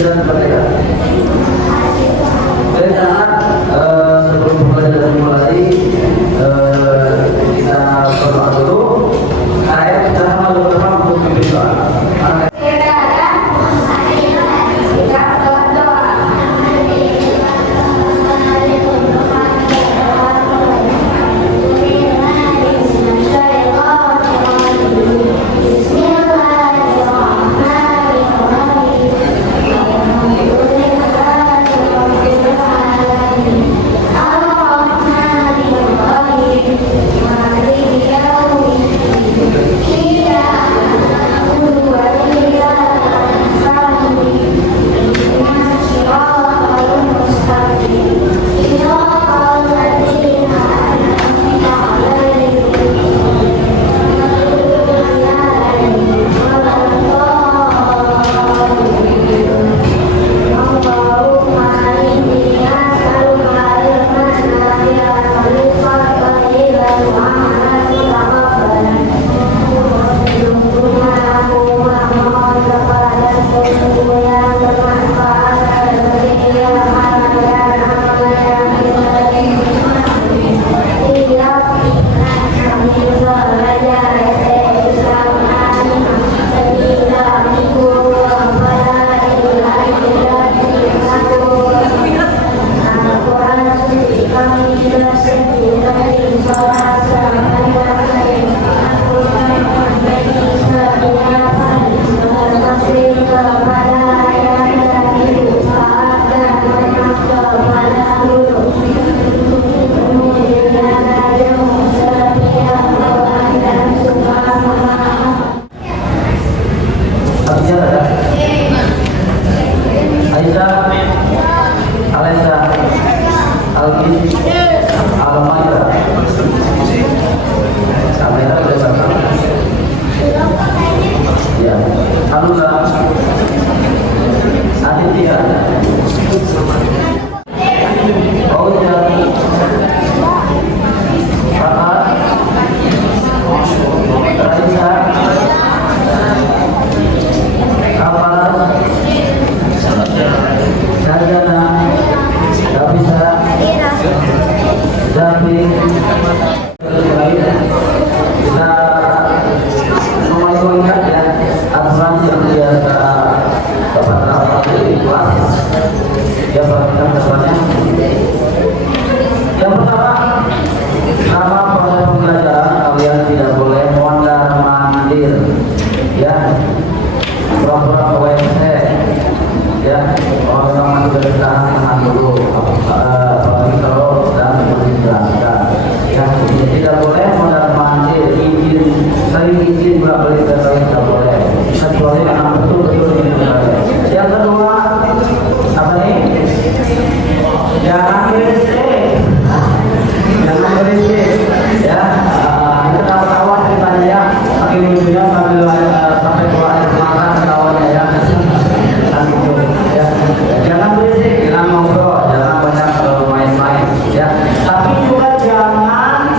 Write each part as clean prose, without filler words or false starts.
pikiran mereka. Baik anak, sebelum pembelajaran dimulai, kita berdoa dulu. Ayat kita berdoa untuk berdoa. Yang pertama, nama proses pembelajaran kalian tidak boleh mondar-mandir, ya, pura-pura ke WC, ya, orang-orang sudah ditahan dulu, apalagi kalau sedang beristirahat, ya, tidak boleh mondar-mandir, izin beli tidak boleh, kecuali anak betul-betul ini. Yang kedua, apa nih? Jangan berisik, ya. Kita tahu-tahu ceritanya ya, pakai minumnya sampai keluar air mata ketawanya ya. Ya. Jangan berisik, jangan ngobrol, jangan banyak main-main, ya. Tapi juga jangan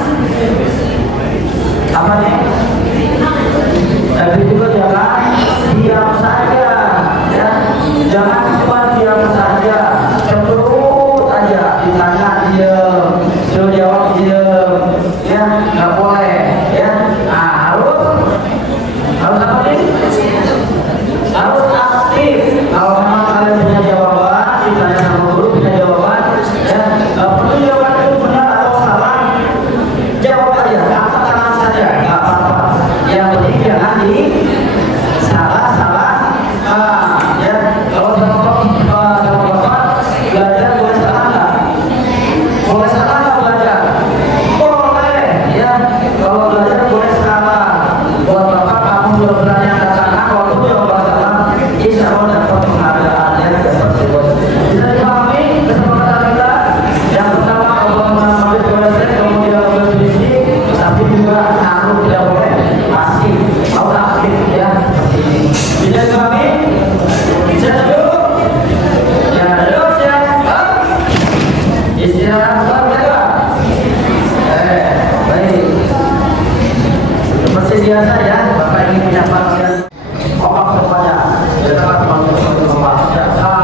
apa nih? Tapi juga jangan diam saja, ya. Jangan cuma diam saja, cemberut aja, ditanya diam, suruh jawab diam, ya, nggak boleh, ya. Nah, harus apa nih? Harus aktif. Kalau memang kalian punya jawaban, ditanya sama guru punya jawaban, ya, perlu jawaban itu benar atau salah, jawab aja, angkat tangan saja, nggak apa-apa. Yang penting jangan di salah-salah. Ya, kalau sama bapak belajar boleh salah nggak? Boleh salah nggak belajar? Boleh, ya. Kalau belajar boleh salah. Buat bapak, kamu sudah berani angkat tangan, waktu jawab salah, insya Allah dapat penghargaan, ya. Bisa dipahami kesepakatan kita? Yang pertama, kalau mengambil boleh, kemudian berbisik, tapi juga aku tidak boleh pasif, harus aktif, ya. Bisa dipahami? Bisa dulu? Ya, dulu siap. Istirahat sebentar. Baik. Seperti biasa ya, Bapak ingin menyapa kalian. Pokok kepada. Ya, teman-teman.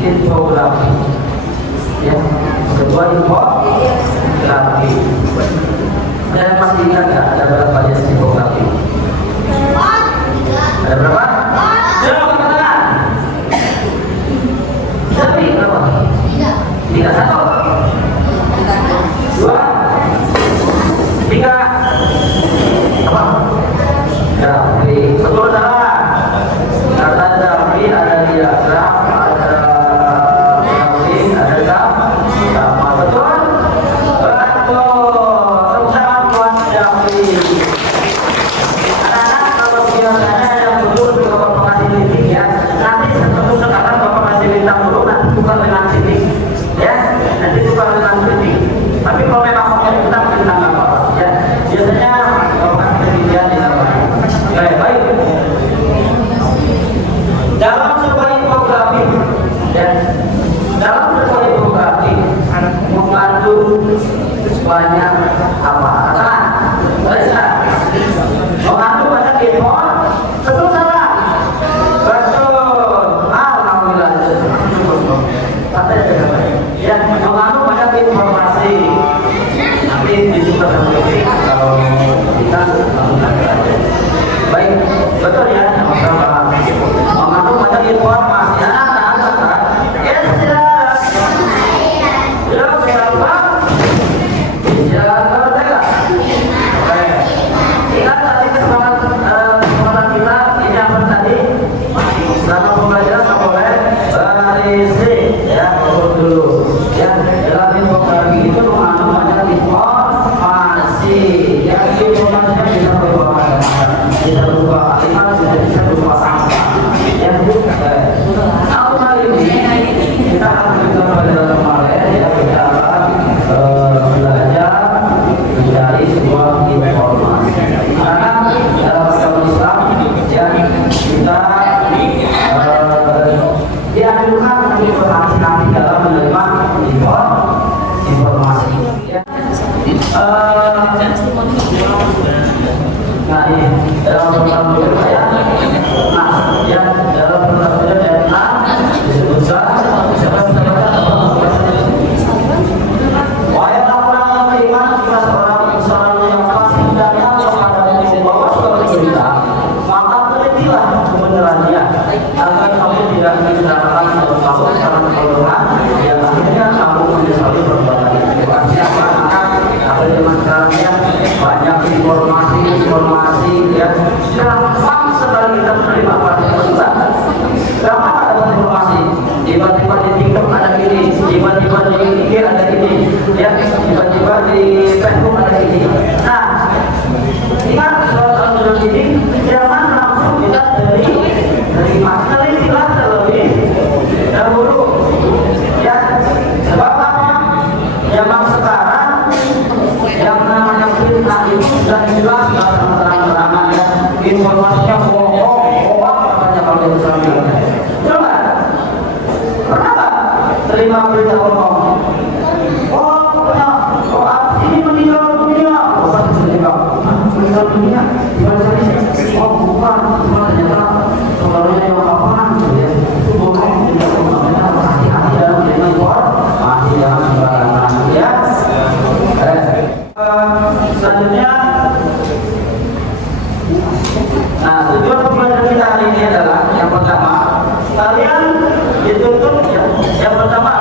infografi. Ya, kedua infografi. Saya masih ingat nggak ada berapa jenis infografi? Ada berapa? Jawab pertanyaan. Tapi berapa? Tiga satu. Dua. Tiga. Apa? Jafri. Betul salah. Kata Jafri ada diagram, ada Jafri, ada sama. Betul? Betul. Tepuk tangan buat Jafri. Anak-anak kalau biasanya yang betul juga Bapak kasih titik ya. Nanti ketemu sekarang Bapak kasih bintang dulu, nanti bukan dengan titik. Ya, nanti bukan dengan titik. Tapi kalau memang mau bintang nggak apa-apa. Ya, biasanya Bapak kasih titik di sana. Baik. Dalam sebuah infografi, ya, dalam sebuah infografi mengandung banyak apa? Mengandung banyak info. Betul salah? Betul. Alhamdulillah. Ya, mengandung banyak informasi. Nanti disebut kalau kita menggunakan. Baik, betul ya. Mengandung banyak informasi. Anak-anak, ya silakan. Ya silakan. Silakan saya. Baik. Ingat tadi kesempatan kita ini apa tadi? Selama pembelajaran nggak boleh berisik, ya urut dulu. Ya dalam infografi itu mengandung banyak informasi. Ya informasinya bisa berupa bisa berupa kalimat, bisa berupa sampah. Ya, aku kali ini kita akan belajar kemarin ya kita belajar mencari sebuah informasi. Karena dalam agama Islam ya kita dianjurkan untuk berhati-hati dalam menerima informasi. Ya. Nah ini dalam program ya. Nah ya dalam program ayat 6 disebutkan wahai orang-orang yang beriman, jika seorang yang fasik datang kepadamu membawa suatu berita, maka telitilah kebenarannya agar kamu tidak diserahkan berpaku karena kebodohan yang akhirnya kamu menyesali perbuatan itu. Artinya apa zaman sekarang ya banyak informasi ya gampang sekali kita menerima berita. Gampang ada informasi, tiba-tiba di TikTok ada ini, tiba-tiba di IG ada ini, ya tiba-tiba di Facebook ada ini. Nah, ingat soal ini jangan langsung kita terima, telitilah terlebih dahulu. Ya, sebab apa? Zaman sekarang yang namanya fitnah itu sudah jelas terang-terangan ya, informasinya bohong katanya kalau itu salah. Coba, pernah nggak terima berita bohong? Ini meninggal dunia, bukan meninggal dunia, bukan, ternyata saudaranya yang apa? Itu bohong, hati-hati dalam menerima informasi yang sembarangan ya. Selanjutnya, nah tujuan pembelajaran kita hari ini adalah yang pertama, kalian dituntut yang pertama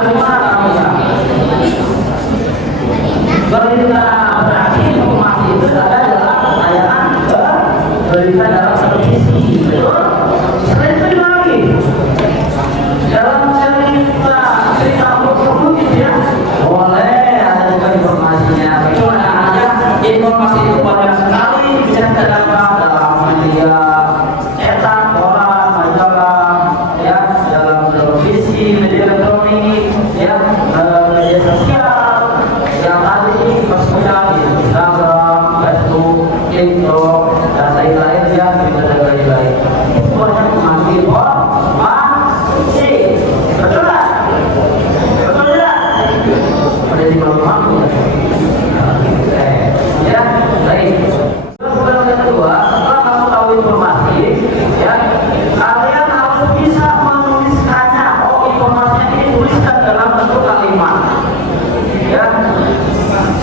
dari mana namanya? Berita berarti informasi itu ada dalam tayangan berita dalam televisi, betul? Selain itu lagi dalam cerita buku gitu ya, boleh ada juga informasinya. Bagaimana aja informasi itu banyak sekali bisa terdapat dalam media cetak, koran, majalah, ya, dalam televisi, media elektronik, ya, media sosial, yang tadi maksudnya di Instagram, Facebook, TikTok, dan lain-lain ya, bisa dan lain-lain. Itu banyak mengambil informasi, betul tak? Betul tak? Ada di bawah ya, baik. Kemudian yang kedua, setelah kamu tahu informasi, ya, kalian harus bisa menuliskannya. Oh, informasinya ini tuliskan dalam bentuk kalimat. Ya,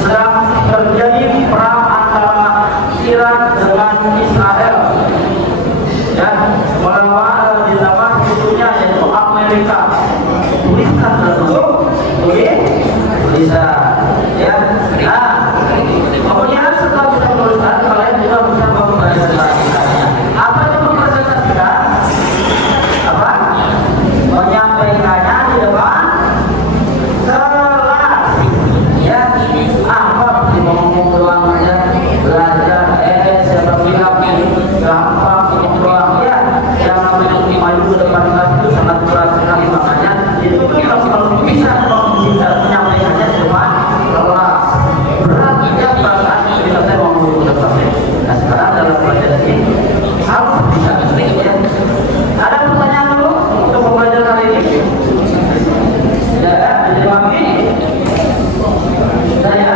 sedang terjadi perang antara Iran dengan Israel. Ya, melawan di zaman musuhnya yaitu Amerika. Tuliskan dalam bentuk tulisan. Ya, nah. Kemudian setelah bisa menuliskan, kalian juga bisa mempresentasikannya. Apa itu mempresentasikan? Apa? Menyampaikannya di depan kelas. Ya, apa sih ngomong doang aja, belajar, siapa bilang gampang ngomong doang ya. Yang namanya maju ke depan kelas itu sangat berat sekali, makanya itu kita harus bisa menyampaikannya di depan kelas. Berat ya perasaan kita saya mau ke depan. Nah sekarang dalam pelajaran ini harus bisa ya. Ada pertanyaan dulu untuk pembelajaran kali ini? Ya, dijawabin. Saya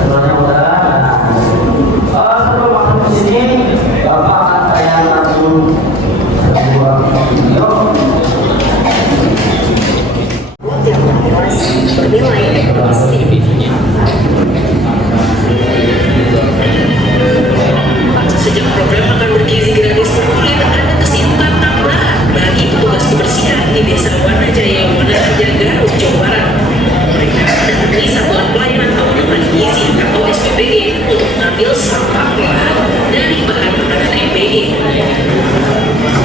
sebenarnya udah. Sebelum masuk ke sini, Bapak akan saya langsung sebuah video. Bernilai ekonomis sejak program makan bergizi gratis terkulit, ada kesempatan tambahan bagi petugas kebersihan di Desa Wanajaya, Wanajaya, Garut, Jawa Barat. Mereka mendatangi Satuan Pelayanan Pengembangan Gizi atau SPBG untuk mengambil sampah olahan dari bahan makanan MBG.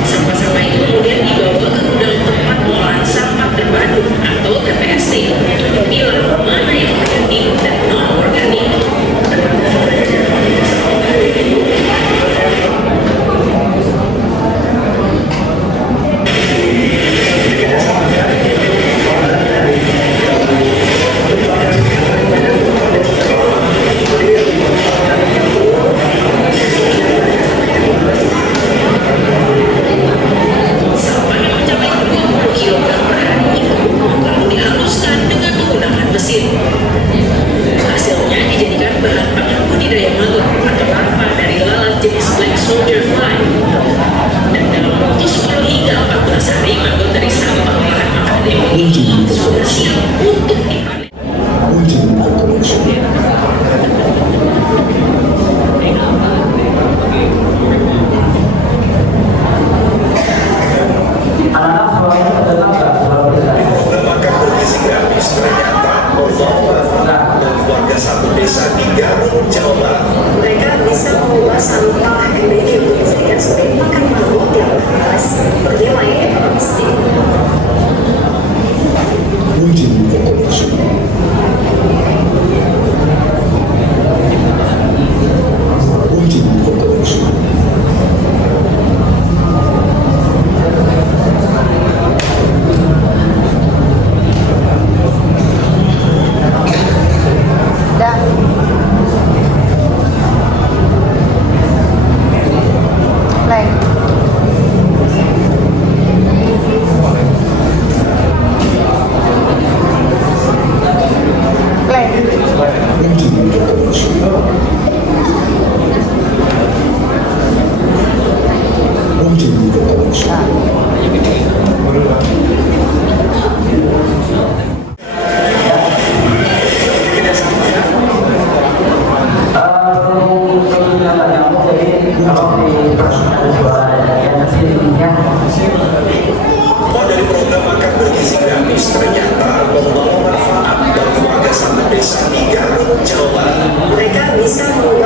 Sampah-sampah itu kemudian dibawa ke gudang tempat pengolahan sampah terpadu atau TPST untuk dipilah mana yang organik dan non-organik. Sampah yang mencapai 20 kg per hari itu lalu dihaluskan dengan menggunakan mesin. Hasilnya dijadikan bahan pangan budidaya magot atau larva dari lalat jenis black soldier fly. Dan dalam waktu 10 hingga 14 hari, magot dari sampah olahan makanan ini sudah siap untuk dipanen. Anak-anak semuanya terdengar nggak? Makan bergizi gratis ternyata membawa dan keluarga satu desa di Garut, Jawa Barat. Mereka bisa mengolah sampah MBG untuk dijadikan sebagai pakan magot yang bebas bernilai ekonomis tinggi. Wujud ekonomi. Wujud ekonomi. Like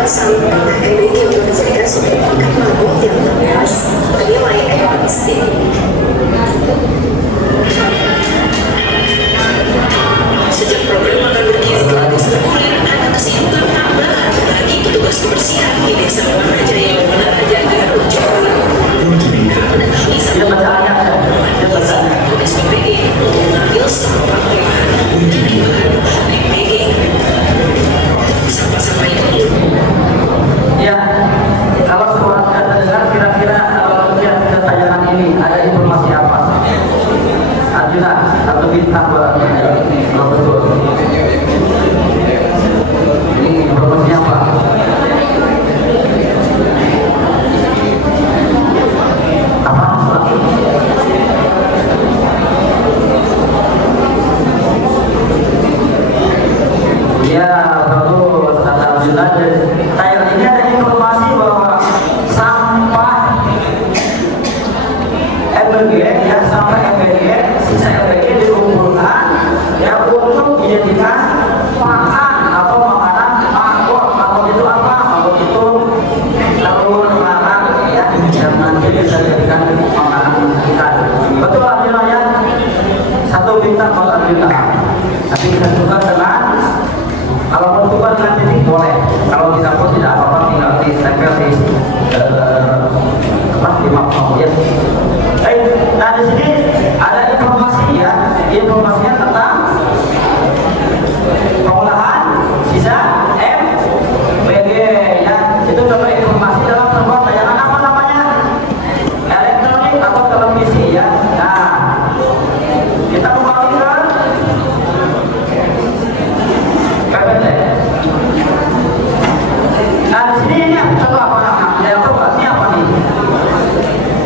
Pasalnya, EBG Amerika Serikat sudah merupakan mabuk yang terbebas bernilai ekonomis tinggi. Sejak program makan bergizi gratis bergulir, ada kesibukan tambahan bagi petugas kebersihan di Desa Warnajaya, Menara Garut, Jawa Barat. Mendatangi petugas PPG untuk mengambil sampah olahan dari bahan PPG. Sampah-sampah itu Ya, kalau semua kita dengar kira-kira kalau lihat kita tayangan ini ada informasi apa? Arjuna atau bintang kalau betul. Ini informasinya apa? Apa? Ya, bagus. Kata Arjuna, tayangan ini ada informasi bahwa sampah MBG, ya sampah MBG, sisa MBG dikumpulkan ya untuk dijadikan pakan atau makanan mangkok. Mangkok itu apa? Mangkok itu telur makan ya, yang nanti bisa dijadikan makanan ikan. Betul Arjuna ya? Satu bintang buat Arjuna. Tapi kita juga dengan kalau menentukan dengan titik boleh, kalau tidak pun tidak apa-apa, tinggal ditempel di map ya. Nah di sini ada informasi ya, informasinya tentang pengolahan sisa MBG ya. Itu coba informasi dalam sebuah tayangan apa namanya, elektronik atau televisi ya. Nah kita kembali ke KBT. Nah di sini ini coba apa namanya? Ya coba ini apa nih?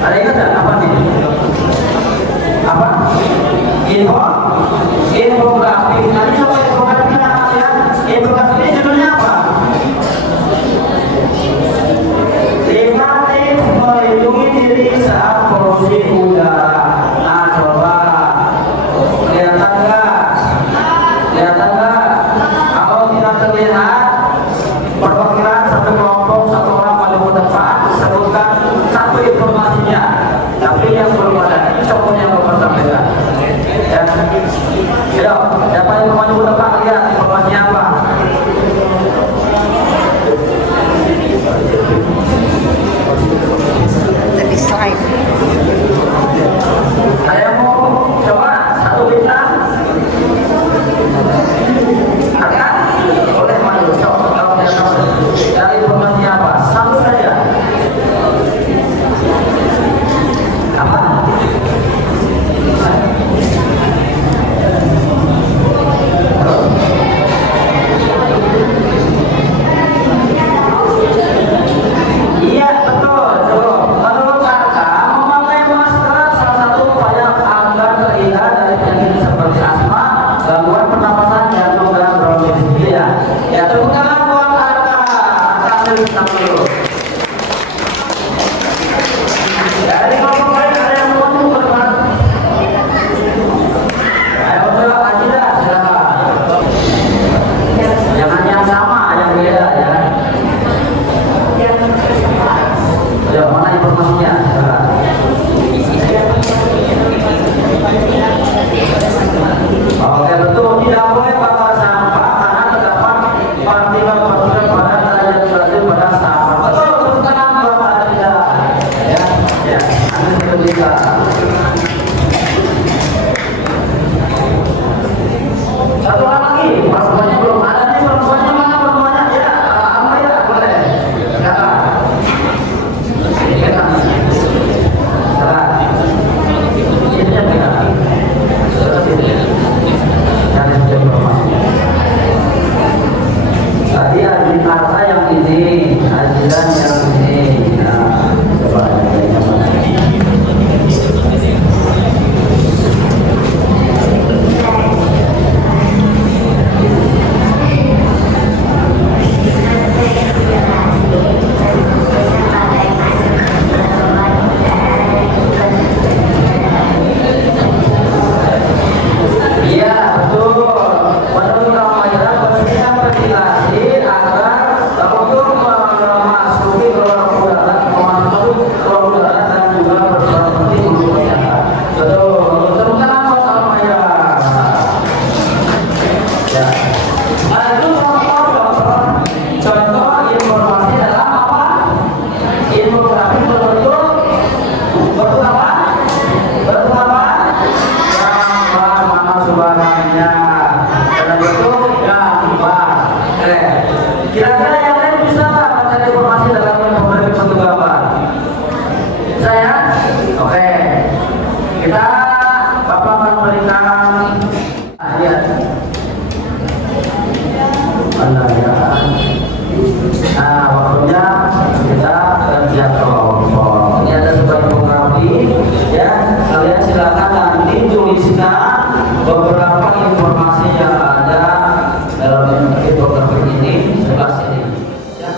Ada ingat nggak apa nih? Apa? Infografis. Nanti coba infografisnya apa ya? Infografis ini judulnya apa? 5 tips melindungi diri saat polusi udara. Nah coba kelihatan nggak? Kelihatan nggak? Kalau tidak terlihat, perwakilan satu kelompok, satu orang paling depan sebutkan satu informasinya. Tapi yang belum ada, contohnya belum sampaikan. Ya. semuanya. Karena itu gambar. Kira-kira yang lain bisa nggak mencari informasi dalam memberi satu gambar? Saya? Oke. Kita Bapak akan memberikan lihat. Nah, waktunya kita lihat kelompok. Ini ada sebuah infografi, ya. Kalian silakan nanti tuliskan beberapa informasi yang ada dalam infografi ini sebelah sini. Ya.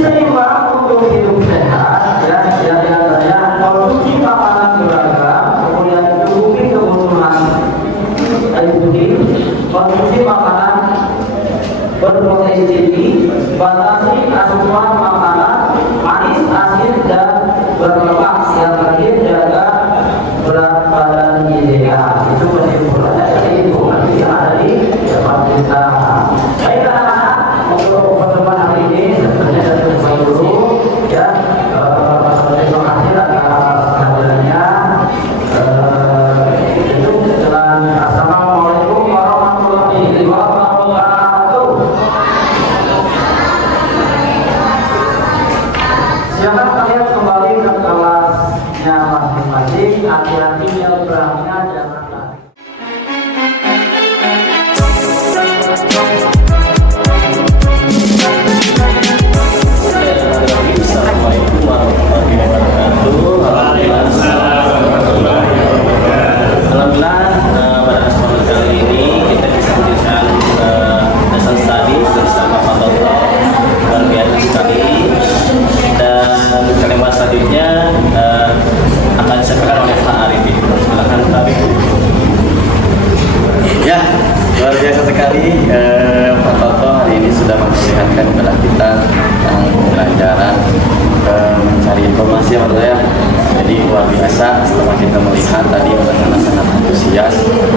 seimbang untuk hidup sehat, ya, diantaranya konsumsi makanan beragam, kemudian cukupi kebutuhan air putih, konsumsi makanan berprotein tinggi, batasi asupan makanan manis, asin, dan berlemak. Yang terakhir, jaga berat badan ideal. Itu kesimpulannya dari informasi yang ada di depan kita. Baik anak-anak, untuk pertemuan hari ini tentunya dari Bapak Guru, ya, terima kasih atas kehadirannya. Itu dengan assalamualaikum warahmatullahi wabarakatuh. Silakan kalian kembali ke kelasnya masing-masing. Hati-hati nyebrangnya, jangan lari. Assalamualaikum warahmatullahi wabarakatuh. Alhamdulillah, pada kesempatan kali ini kita bisa memberikan lesson study bersama Pak Toto, luar biasa sekali. Dan kalimat selanjutnya akan disampaikan oleh Pak Arifin. Silakan Pak Arifin. Ya, luar biasa sekali. Pak Toto hari ini sudah memperlihatkan kepada kita tentang pembelajaran mencari informasi ya Pak Toto ya. Jadi luar biasa setelah kita melihat tadi sangat antusias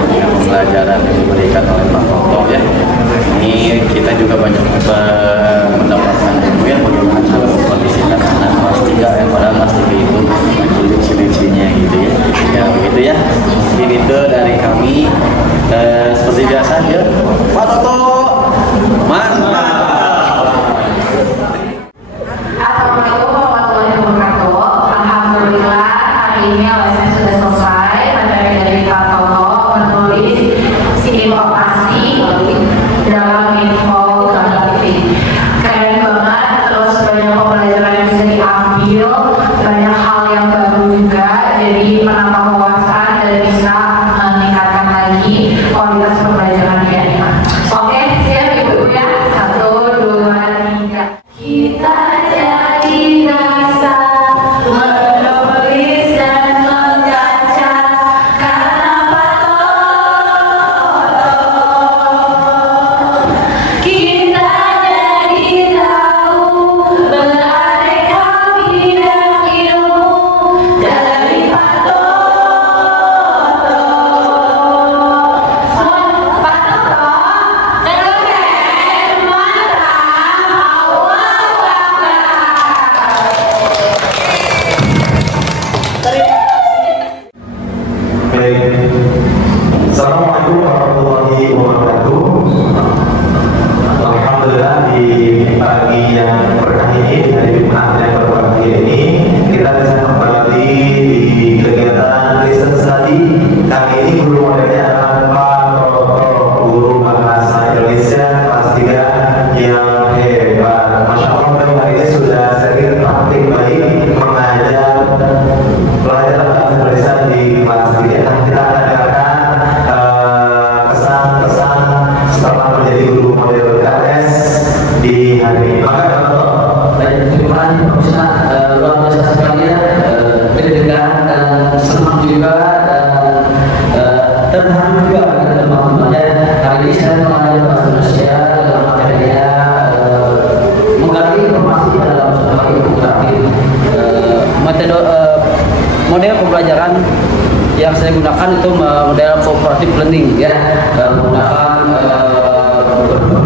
dengan pembelajaran yang diberikan oleh Pak Toto ya. Ini kita juga banyak mendapatkan ilmu ya bagaimana cara mengkondisikan anak kelas 3 yang pada kelas 3 itu ciri-cirinya gitu ya. Ya begitu ya. Ini itu dari kami. Seperti biasa aja Pak Toto mantap. Assalamualaikum warahmatullahi wabarakatuh. Alhamdulillah hari ini lesson sudah selesai. Materi dari Pak Toto menulis informasi dalam info grafik. Keren banget, terus banyak pembelajaran yang bisa diambil, banyak hal yang baru juga, jadi menambah wawasan dan bisa meningkatkan lagi kualitas pembelajarannya. Oke, siap ibu ya. 1, 2, 3. Kita jadi rasa menulis dan membaca karena Pak Toto. Kita jadi tahu beraneka bidang ilmu dari Pak Toto. Pak Toto, keren, mantap, Allahu Akbar. Baik. Assalamualaikum warahmatullahi wabarakatuh. Alhamdulillah di pagi yang berkah ini, hari Jumat yang berbahagia ini, kita bisa kembali di kegiatan lesson study. Kali ini guru modelnya adalah Pak Toto, guru bahasa Indonesia kelas 3 yang hebat. Masya Allah, pada hari ini sudah sering praktik baik mengajar pelajaran bahasa Indonesia di kelas 3. Kita akan dengarkan kesan-kesan setelah menjadi guru model KS di hari ini. Maka Toto, Baik, terima kasih Pak Ustaz. Luar biasa sekali ya, deg-degan dan senang juga dan terharu juga dengan teman-temannya. Hari ini saya mengajar bahasa Indonesia dalam materinya menggali informasi dalam sebuah ilmu grafik. Metode model pembelajaran yang saya gunakan itu model cooperative learning ya, menggunakan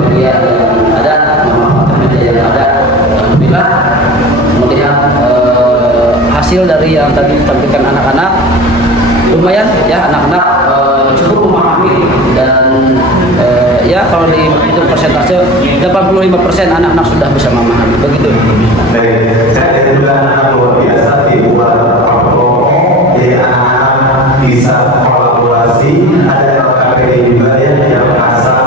media yang ada, memanfaatkan media yang ada. Alhamdulillah melihat hasil dari yang tadi ditampilkan anak-anak lumayan ya, anak-anak cukup memahami dan ya kalau di itu persentase 85% anak-anak sudah bisa memahami begitu. baik, saya juga anak luar biasa di luar Papua. Jadi anak-anak bisa kolaborasi, ada LKPD juga ya yang asal